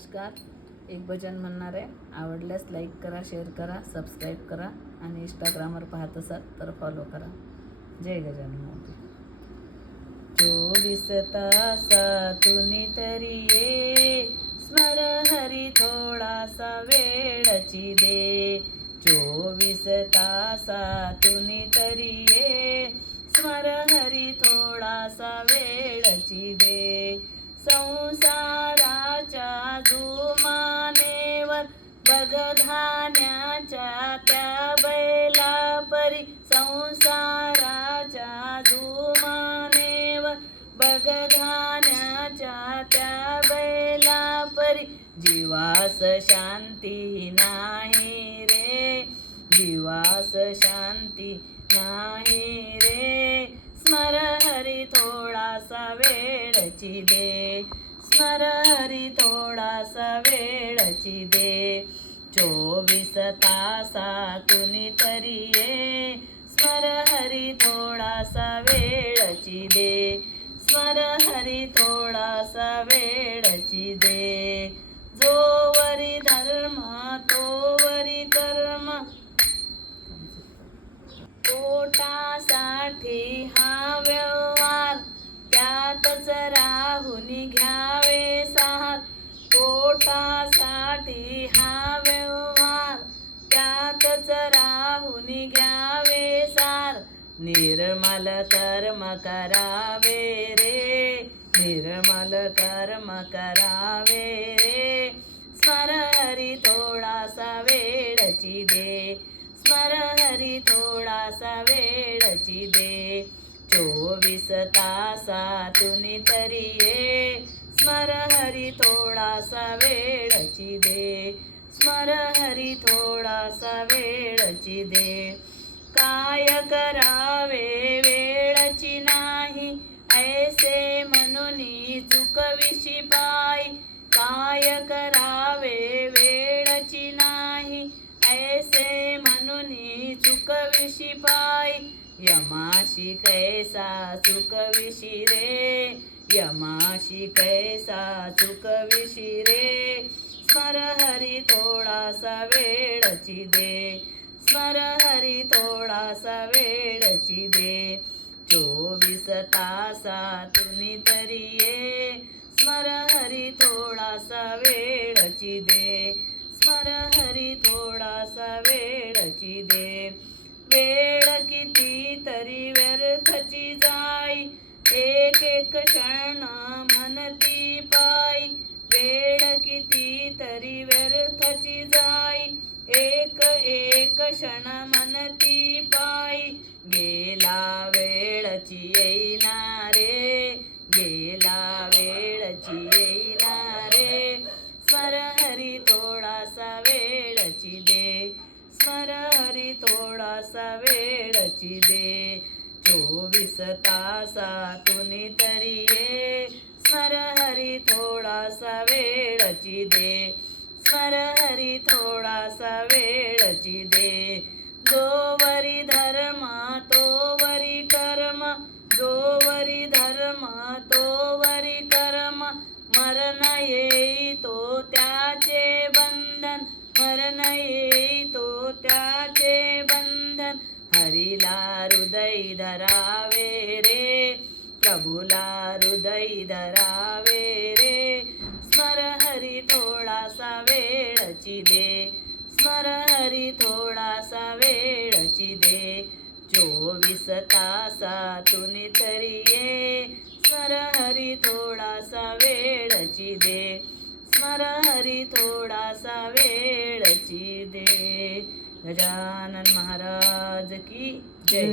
नमस्कार. एक भजन म्हणणार आहे. आवडल्यास लाईक करा, शेअर करा, सबस्क्राईब करा आणि इंस्टाग्रामवर पाहत असाल तर फॉलो करा. जय गजानन मोदी. 24 तासातून तरी ये, स्मर हरी थोडासा वेळची दे. 24 तासातून तरी ये, स्मर हरी थोडासा वेळची दे. संसाराच्या जुमानेवर बघ धान्याच्या त्या बैला परी. संसाराच्या जुमानेवर बघ धान्याच्या त्या बैला परी. जीवास शांती नाही रे, जीवास शांती नाही रे. स्मर हरी थोडासा वेळची दे, स्मर हरी थोडासा वेळची दे. 24 तासातून तरी ये, स्मर हरी थोडासा वेळची दे, स्मर हरी थोडासा वेळची दे. जोवरी धर्म तोवरी कर्म, पोटासाठी हा व्यवहार, त्यातच राहून घ्यावे सार. पोटासाठी हा व्यवहार, त्यातच राहून घ्यावे सार. निर्मल कर्म करावे रे, निर्मल कर्म करावे रे. स्मर हरी थोडासा वेळची दे, स्मर हरी थोडासा वेळची दे. 24 तासातून तरी ये, स्मर हरी थोडासा वेळची दे, स्मर हरी थोडासा वेळची दे. काय करावे वेळची नाही, ऐसे म्हणून चुकविशी पायी. काय करावे वेळची नाही, ऐसे म्हणून चुकविशी पायी. यमाशी कैसा चुकविशी रे, यमाशी कैसा चुकविशी रे. स्मर हरी थोडासा वेळची दे, स्मर हरी थोडासा वेळची दे. 24 तासातून तरी ये, स्मर हरी थोडासा वेळची दे, स्मर हरी थोडासा वेळची दे. वेळ किती तरी व्यर्थची जाई, एक एक क्षण म्हणती पायी. वेळ किती तरी व्यर्थची जाई, एक एक क्षण म्हणती पायी. गेला वेळची येईना रे, गेला वेळची येईना रे. स्मर हरी थोडासा वेळची दे, स्मर हरी थोडासा वेळची दे. 24 तासातून तरी ये, स्मर हरी थोडासा वेळची दे, स्मर हरी थोडासा वेळची दे. जोवरी धर्म तोवरी कर्म, जोवरी धर्म तोवरी कर्म. मरण येईतो त्याचे बंधन, मरण येईतो त्याचे बंधन. हरीला हृदय धरावे रे, प्रभूला हृदय धरावे रे. स्मर हरी थोडासा वेळची दे, स्मर हरी थोडासा वेळची दे. 24 तासातून तरी ये, स्मर हरी थोडासा वेळची दे, स्मर हरी थोडासा वेळची दे. गजानन महाराज की जय.